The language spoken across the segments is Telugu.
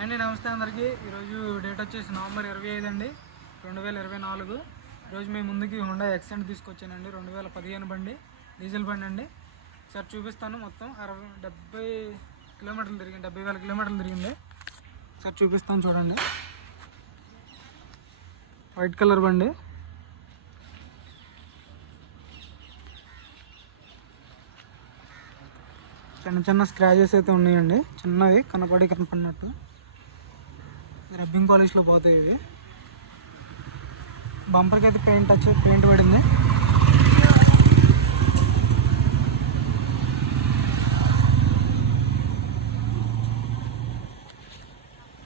అండి నమస్తే అందరికీ. ఈరోజు డేట్ వచ్చేసి నవంబర్ 25 అండి 2024. ఈరోజు మేము ముందుకి హోండా ఎక్సెంట్ తీసుకొచ్చానండి. 2015 బండి, డీజిల్ బండి అండి. సార్ చూపిస్తాను. మొత్తం 70 కిలోమీటర్లు తిరిగింది, 70,000 కిలోమీటర్లు తిరిగింది. సార్ చూపిస్తాను చూడండి. వైట్ కలర్ బండి, చిన్న చిన్న స్క్రాచెస్ అయితే ఉన్నాయండి, చిన్నవి కనపడినట్టు. రబ్బింగ్ పాలిష్లో పోతాయి ఇవి. బంపర్కి అయితే పెయింట్ పడింది.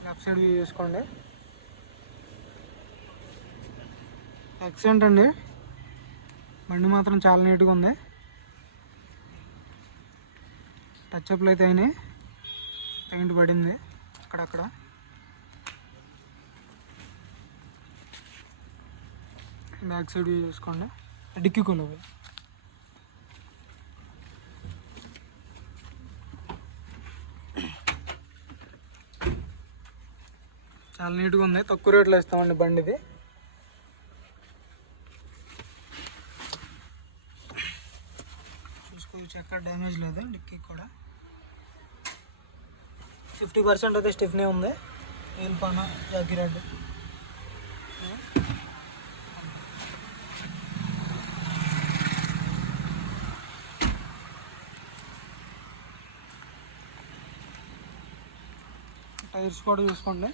లెఫ్ట్ సైడ్ వ్యూ చూసుకోండి. ఎక్సెంట్ అండి, బండి మాత్రం చాలా నీట్గా ఉంది. టచ్అప్లు అయితే అయినాయి, పెయింట్ పడింది అక్కడక్కడ. బ్యాక్ సైడ్ వ్యూ చూసుకోండి. డిక్కీ కూలర్ చాలా నీట్గా ఉంది. తక్కువ రేట్లో ఇస్తామండి బండిది. చూసుకోవచ్చు, ఎక్కడ డ్యామేజ్ లేదు. డిక్కీ కూడా 50% అయితే స్టిఫ్నే ఉంది. వీల్ పాన జాకిరెడ్. టైర్స్ కూడా చూసుకోండి,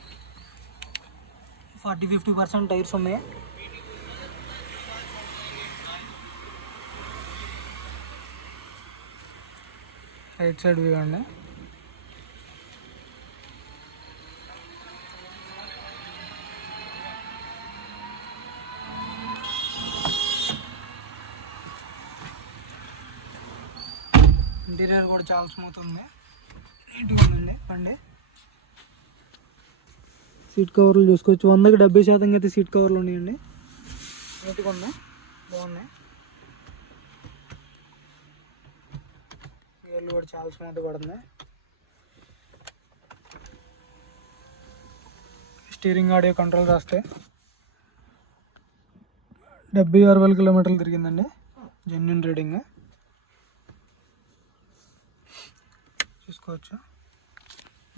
40-50% టైర్స్ ఉన్నాయి. రైట్ సైడ్ వ్యూ అండి. ఇంటీరియర్ కూడా చాలా స్మూత్ ఉంది, నీట్గా ఉందండి బండి. సీట్ కవర్లు చూసుకోవచ్చు, 100కి 70% అయితే సీట్ కవర్లు ఉన్నాయండి. నీట్గా ఉన్నాయి, బాగున్నాయి. గేర్లు కూడా చాలా స్మూత్ పడుతుంది. స్టీరింగ్ ఆడియో కంట్రోల్ రాస్తే 76,000 కిలోమీటర్లు తిరిగిందండి, జెన్యూన్ రీడింగ్. చూసుకోవచ్చు.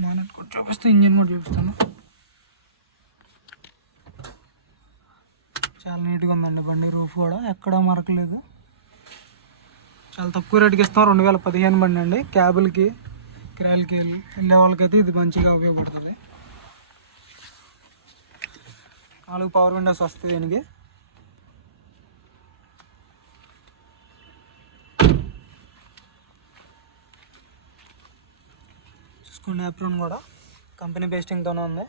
బానెట్ కూడా చూపిస్తే, ఇంజిన్ కూడా చూపిస్తాను. చాలా నీట్గా ఉందండి బండి. రూఫ్ కూడా ఎక్కడా మరకలేదు. చాలా తక్కువ రేటుకి ఇస్తాం. 2015 బండి అండి. క్యాబులకి, కిరాయిలకి వెళ్ళే వాళ్ళకైతే ఇది మంచిగా ఉపయోగపడుతుంది. 4 పవర్ విండోస్ వస్తాయి దీనికి. చూసుకునే అప్రూన్ కూడా కంపెనీ పేస్టింగ్తోనే ఉంది.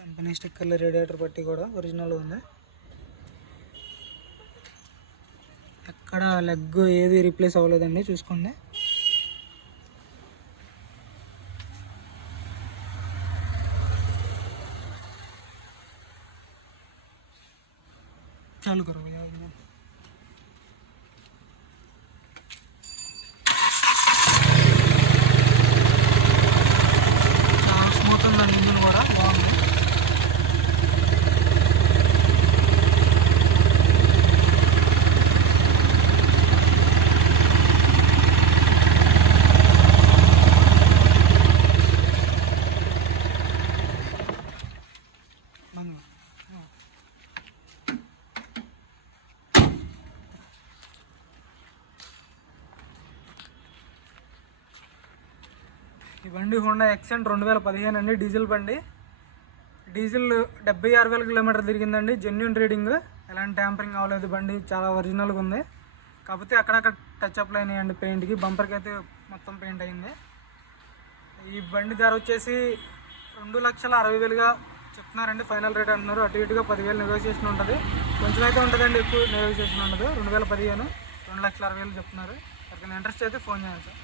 కంపెనీ స్టిక్కర్లు, రేడియేటర్ పట్టి కూడా ఒరిజినల్ ఉంది. ఎక్కడ లెగ్ ఏది రీప్లేస్ అవ్వలేదండి, చూసుకోండి. చాలు కరవ చాలా స్మూత్ ఉందండి. ఇంజిన్ కూడా బాగుంది. ఈ బండి హోండా ఎక్సెంట్ 2015 అండి, డీజిల్ బండి. డీజిల్ 76,000 కిలోమీటర్లు తిరిగిందండి, జెన్యూన్ రీడింగ్. ఎలాంటి ట్యాంపరింగ్ అవ్వలేదు, బండి చాలా ఒరిజినల్గా ఉంది. కాకపోతే అక్కడక్కడ టచ్అప్లు అయినాయండి పెయింట్కి. బంపర్కి అయితే మొత్తం పెయింట్ అయింది. ఈ బండి ధర వచ్చేసి 2,60,000గా చెప్తున్నారండి, ఫైనల్ రేట్ అంటున్నారు. అటు ఇటుగా 10,000 నెగోషియేషన్ ఉంటుంది. కొంచెం అయితే ఉంటుందండి, ఎక్కువ నెగోషియేషన్ ఉండదు. 2015 2,60,000 చెప్తున్నారు. ఎవరికైనా ఇంట్రెస్ట్ అయితే ఫోన్ చేయండి సార్.